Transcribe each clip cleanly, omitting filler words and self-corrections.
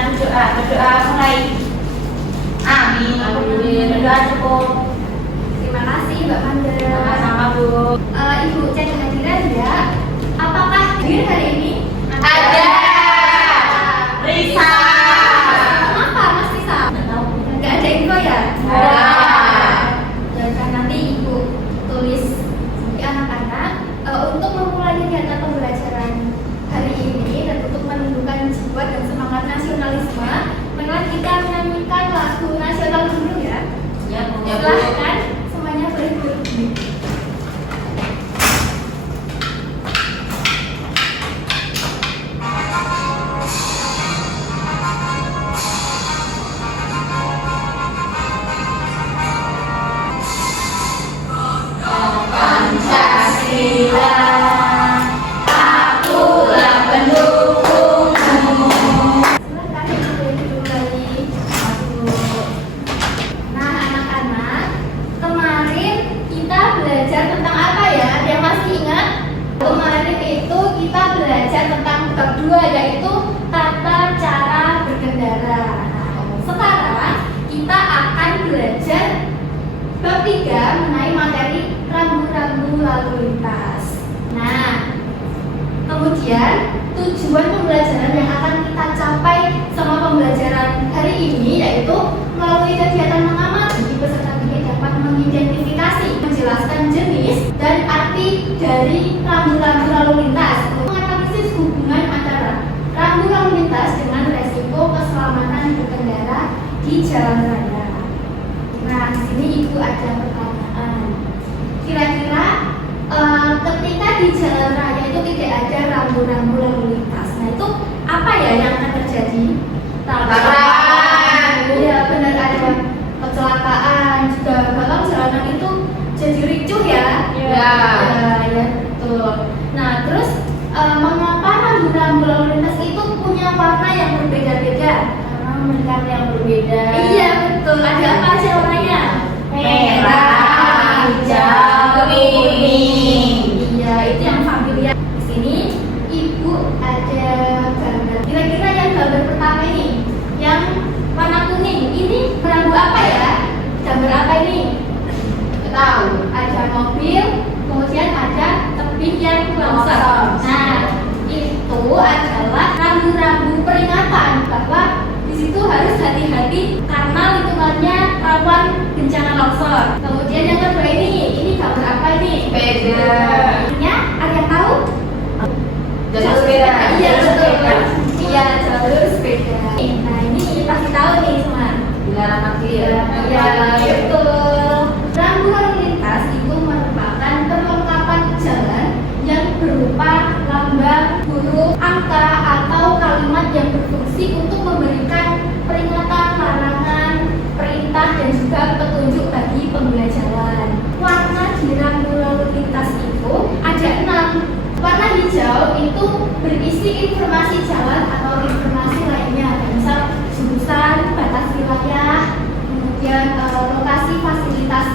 kita berdoa mulai. Amin. Berdoa cukup. Terima kasih Mbak Manda. Sama-sama Bu. Ibu cek kehadiran ya. Apakah hadir hari ini? Ada. Risa. Kenapa Mas Risa? Nggak tahu. Nggak ada info ya? Ya kan nanti Ibu tulis di anak-anak untuk memulai kegiatan pembelajaran hari ini dan untuk menumbuhkan jiwa dan semangat nasionalisme, marilah kita menyanyikan lagu nasional dulu ya. Ya Bu. Silahkan semuanya boleh berdiri. Pancasila, akulah pendukungmu. Silahkan boleh duduk lagi. Nah anak-anak, kemarin kita belajar tentang apa ya? Yang masih ingat? Kemarin itu kita belajar tentang bab 2 yaitu tata cara berkendara. Nah, sekarang kita akan belajar bab 3 mengenai materi rambu-rambu lalu lintas. Nah, kemudian tujuan pembelajaran yang akan kita capai sama pembelajaran hari ini yaitu melalui kegiatan mengamati, peserta didik dapat mengidentifikasi, menjelaskan jenis dan arti dari rambu-rambu lalu lintas, menganalisis hubungan antara rambu lalu lintas dengan resiko keselamatan berkendara di jalan raya. Nah, di sini Ibu ada pertanyaan. Kira-kira ketika di jalan raya itu tidak ada rambu-rambu lalu lintas, nah itu apa ya yang akan terjadi? Tabrakan. Iya benar, ada kecelakaan juga. Kalau jalanan itu jadi ricuh ya. Ya. Ya betul. Nah terus mengapa rambu-rambu lalu lintas itu punya warna yang berbeda-beda? Karena memberikan yang berbeda. Iya betul. Ada apa aja warnanya? Merah, hijau, kuning. Iya, itu yang familiar. Di sini Ibu ada gambar. Kira-kira yang gambar pertama ini, yang warna kuning, ini rambu apa ya? Gambar apa ini? Nggak tahu. Ada mobil, kemudian ada tebing yang longsor. Nah, itu adalah rambu-rambu peringatan bahwa di situ harus hati-hati karena lingkungannya rawan bencana longsor. Kemudian yang kedua ini gambar apa ini? Sepeda. Artinya ada yang tahu? Jalur sepeda. Iya Jalur betul. sepeda. Iya jalur sepeda. Nah ini pasti tahu nih semua. Dilarang parkir. Iya betul. Rambu lalu lintas itu merupakan perlengkapan jalan yang berupa lambang, huruf, angka atau kalimat yang berfungsi untuk memberikan peringatan, larangan, perintah dan juga petunjuk bagi pengguna jalan. Warna di rambu lalu lintas itu ada 6. Warna hijau itu berisi informasi jalan atau informasi lainnya, misal jurusan, batas wilayah, kemudian lokasi fasilitas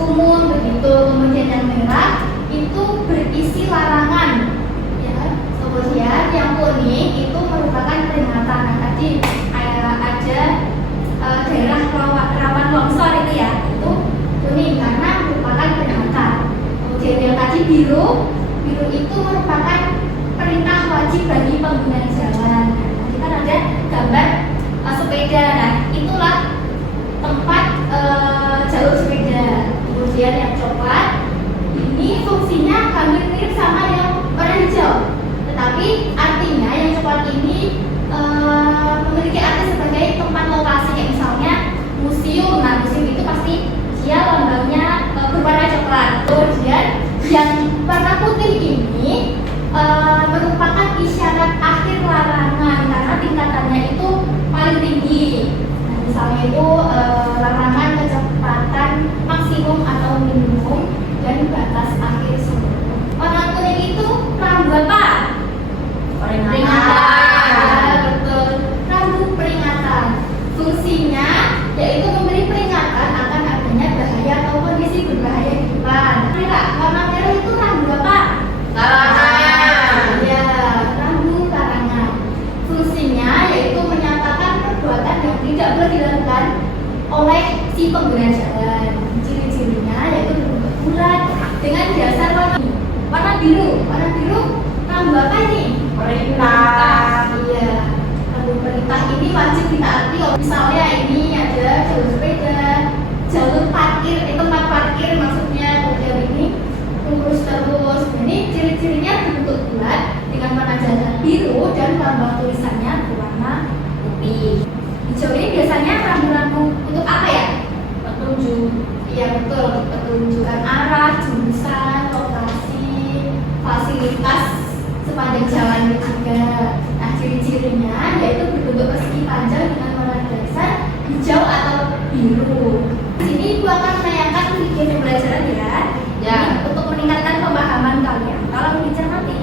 umum begitu. Kemudian yang merah itu berisi larangan, ya. Kemudian yang kuning itu merupakan peringatan. Nah, tadi ada daerah rawan longsor itu ya, itu kuning karena merupakan peringatan. Kemudian yang tadi biru itu merupakan perintah wajib bagi pengguna jalan. Nah, tadi kan ada gambar sepeda. Nah, itulah tempat jalur sepeda. Kemudian yang coklat ini fungsinya hampir mirip sama yang warna hijau, tetapi artinya yang coklat ini memiliki arti sebagai tempat lokasi, kayak misalnya museum. Nah, museum itu pasti dia lambangnya berwarna coklat. Kemudian yang warna putih ini merupakan isyarat akhir larangan karena tingkatannya itu paling tinggi. Nah, misalnya itu larangan kecepatan maksimum atau minimum dan batas akhir seluruh. Warna kuning itu rambu apa? Peringatan. Betul. Rambu peringatan. Fungsinya yaitu memberi peringatan akan adanya bahaya atau kondisi berbahaya di depan. Warna merah itu rambu apa? Larangan. Ya, rambu boleh dilakukan oleh si pengguna jalan. Ciri-cirinya yaitu berbentuk bulat dengan dasar warna biru. Warna biru rambu apa ini? Perintah. Iya. Rambu perintah ini wajib ditaati. Misalnya ini ada jalur sepeda, jalur parkir, tempat parkir maksudnya. Kemudian ini lurus terus. Ini ciri-cirinya berbentuk bulat dengan warna jalan biru dan lambang tulisannya berwarna putih. Hijau ini biasanya rambu-rambu untuk apa ya? Petunjuk. Iya betul, untuk petunjukan arah, jurusan, lokasi, fasilitas sepanjang jalan juga. Nah, ciri-cirinya yaitu berbentuk persegi panjang dengan warna dasar hijau atau biru. Di sini Ibu akan menayangkan video pembelajaran ya. Ya. Ini untuk meningkatkan pemahaman kalian. Tolong dicermati.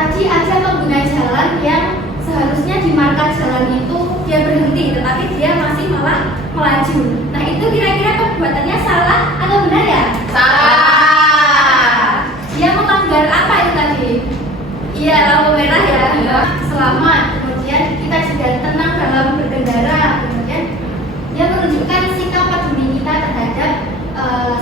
Tadi ada pengguna jalan yang seharusnya di marka jalan itu dia berhenti, tetapi dia masih malah melaju. Nah itu kira-kira perbuatannya salah atau benar ya? Salah. Dia melanggar apa itu tadi? Iya, lampu merah ya. Iya. Selamat. Kemudian kita juga tenang dalam berkendara. Kemudian dia menunjukkan sikap peduli kita terhadap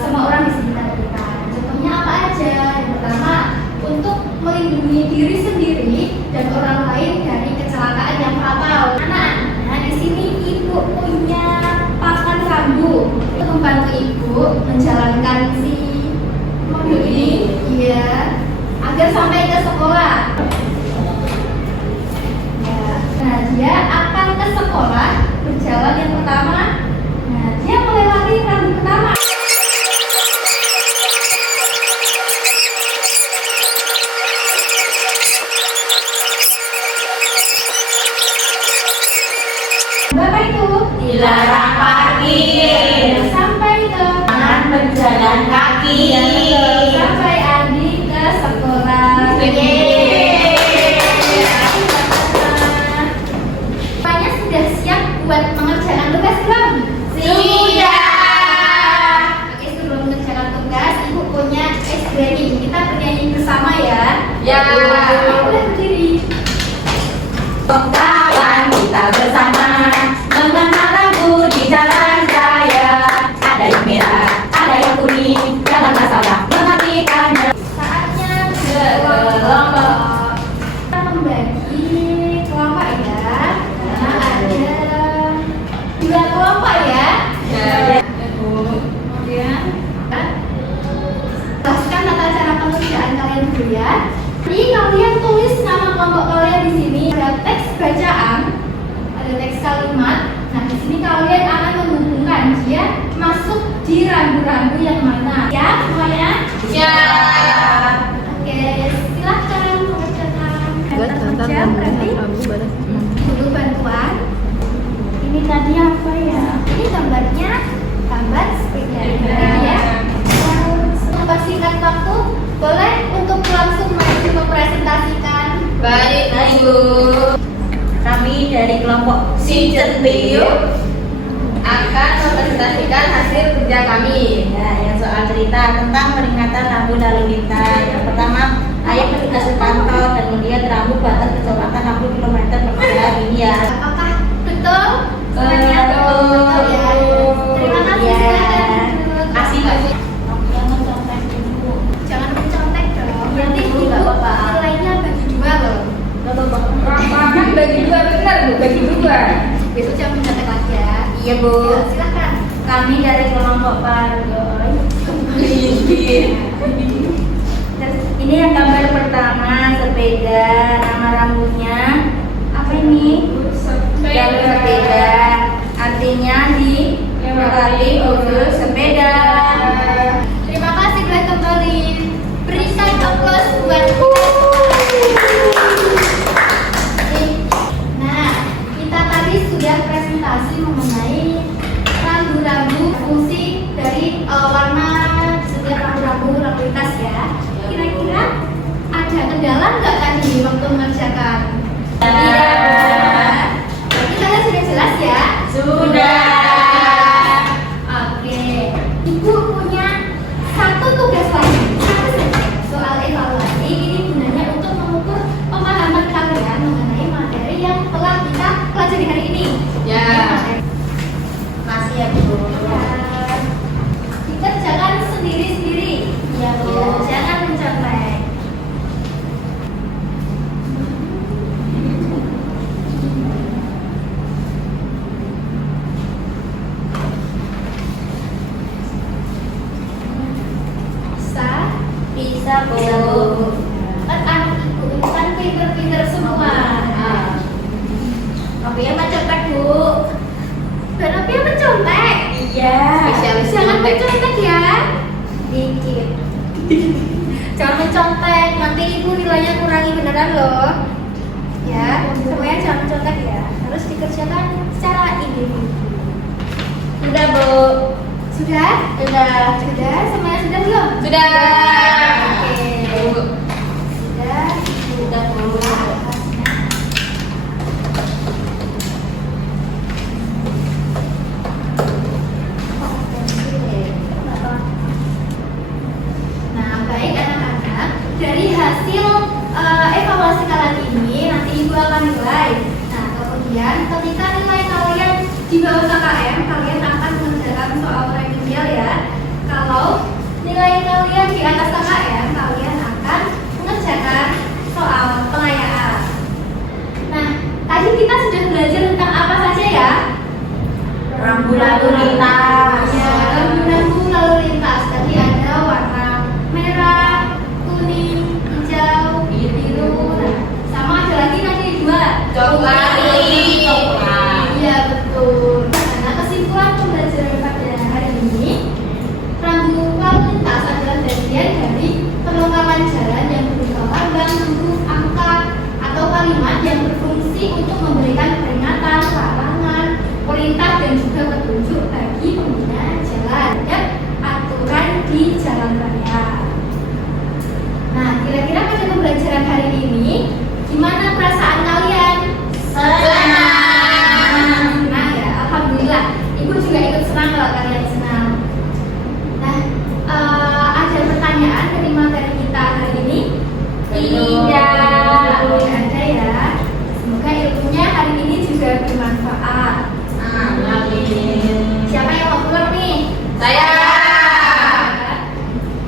semua orang di sekitar kita. Contohnya apa aja? Yang pertama, untuk melindungi diri sendiri dan orang lain dari kecelakaan yang fatal. Nah, di sini Ibu punya pakan rambu untuk membantu Ibu menjalankan si mobil ini, iya, agar sampai ke sekolah. Ya, nah dia akan ke sekolah berjalan yang pertama. Nah, dia melewati rambu pertama. Berapa itu? Dilarang parkir. Sampai ke Jangan berjalan kaki. sampai Andi ke sekolah. Rupanya sudah siap buat mengerjakan tugas belum? Sudah. Oke, sebelum mengerjakan tugas, Ibu punya berdiri. Kita bernyanyi bersama ya. Ya. Boleh berdiri. Kawan kita bersama mengenal lampu di jalan raya. Ada yang merah, ada yang kuning. Jangan masalah mengartikannya. Saatnya Berkelompok. kita membagi kelompok ya. Karena ada 2 kelompok ya. Ya. Kemudian jelaskan tata cara pengerjaan kalian dulu ya. Jadi kalian tulis nama kelompok kalian di sini. Ada teks bacaan, ada teks kalimat. Nah di sini kalian akan menghubungkan dia masuk di rambu-rambu yang mana. Ya semuanya? Siap. Oke, silahkan mengerjakan. Kerja berarti butuh bantuan. Ini tadi apa ya? Ini gambarnya gambar sepeda ya. Untuk singkat waktu, boleh untuk langsung maju mempresentasikan. Baik, Ibu. Kami dari kelompok Sincen Bio akan mempresentasikan hasil kerja kami. Ya, yang soal cerita tentang peringatan lampu lalu lintas. Yang pertama, ayat petugas Sutanto dan melihat rambu batas kecepatan 60 km per jam ini ya. Apakah betul? Semuanya Betul. ya. Terima kasih. Ya. Silakan. Kasih. Jangan contek dulu. Jangan mencontek dong. Iya, Nanti Bu, ibu nggak apa-apa. nilainya bagi 2 loh. Kan bagi 2 benar, Bu. Bagi 2. Besok jangan mencontek lagi ya. Iya, Bu. Ya, silakan. Kami dari kelompok Pargoy. Terus ini yang gambar pertama sepeda, nama rambunya apa ini? Jalur sepeda. Artinya di lewati jalur sepeda. Terima kasih telah kembali. Berikan aplaus buat Nah, kita tadi sudah presentasi mengenai rambu-rambu fungsi dari warna setiap rambu-rambu lalu lintas ya. Kira-kira ada kendala nggak tadi waktu mengerjakan? Tidak. Berarti kalian sudah Bisa, Bu. Kan anak ibu itu kan pinter-pinter semua. Tapi yang mencontek, Bu. Dan apa yang mencontek? Iya. Jangan mencontek ya. Dikit. Jangan mencontek, nanti ibu nilainya kurangi beneran loh. Ya, semuanya jangan mencontek ya. Harus dikerjakan secara individu. Sudah, Bu. Sudah? Sudah. Sudah? Semuanya sudah belum? Sudah. Oke. Sudah. Sudah, Bu. Nah, baik anak-anak, dari hasil evaluasi kalian ini nanti ibu akan nilai. Nah, kemudian ketika nilai kalian di bawah KKM, kalian akan mengerjakan soal remedial ya. Kalau nilai kalian di atas KKM, kalian akan mengerjakan soal pengayaan. Nah, tadi kita sudah belajar tentang apa saja ya? Rambu lalu lintas. Ya, rambu lalu lintas. Tadi ada warna merah, kuning, hijau, biru. Nah, sama ada lagi nanti dua. Coklat. Iya betul. Nah, kesimpulan pembelajaran pada hari ini, rambu lalu lintas adalah bagian dari perlengkapan jalan yang berupa lambang, huruf, angka, atau kalimat yang berfungsi untuk memberikan peringatan, larangan, perintah dan juga petunjuk bagi pengguna jalan dan aturan di jalan raya. Nah, kira-kira pada pembelajaran hari ini, gimana perasaan kalian? Senang. Senang ya, alhamdulillah. Ibu juga ikut senang kalau kalian senang. Nah, ada pertanyaan dari materi kita hari ini? Tidak ada ya. Semoga ilmunya hari ini juga bermanfaat. Amin. Siapa yang mau keluar nih? Saya.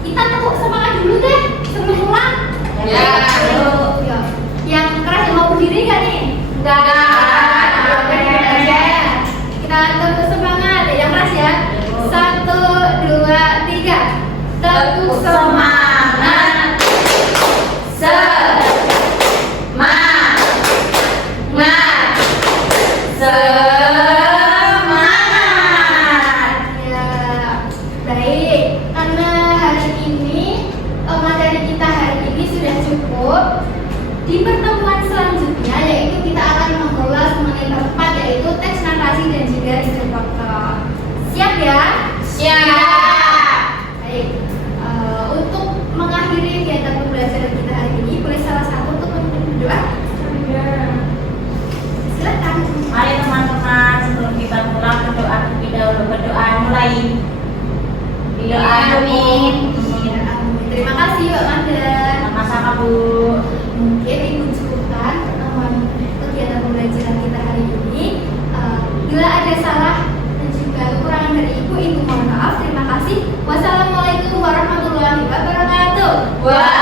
Kita tepuk semangat dulu deh sebelum pulang. Ya. Yuk. Yang keras yang mau berdiri gak nih? Enggak. Aja. Kita tepuk semangat. Yang keras ya. 1, 2, 3. Tepuk semangat. Ya, baik. Karena hari ini materi kita hari ini sudah cukup. Di pertemuan selanjutnya yaitu kita akan mengulas mengenai bab 4 yaitu teks narasi dan juga reader fakta. Siap ya? Siap. Baik. Untuk mengakhiri kegiatan pembelajaran kita hari ini, boleh salah satu untuk memimpin berdoa? Silakan. Mari teman-teman, sebelum kita pulang berdoa terlebih dahulu. Berdoa mulai. Doa dulu. Ya, amin. Terima kasih Mbak Manda. Sama-sama, Bu. Mungkin ibu cukupkan pertemuan kegiatan pembelajaran kita hari ini. Bila ada salah dan juga kekurangan dari ibu mohon maaf. Terima kasih. Wassalamualaikum warahmatullahi wabarakatuh. Wah.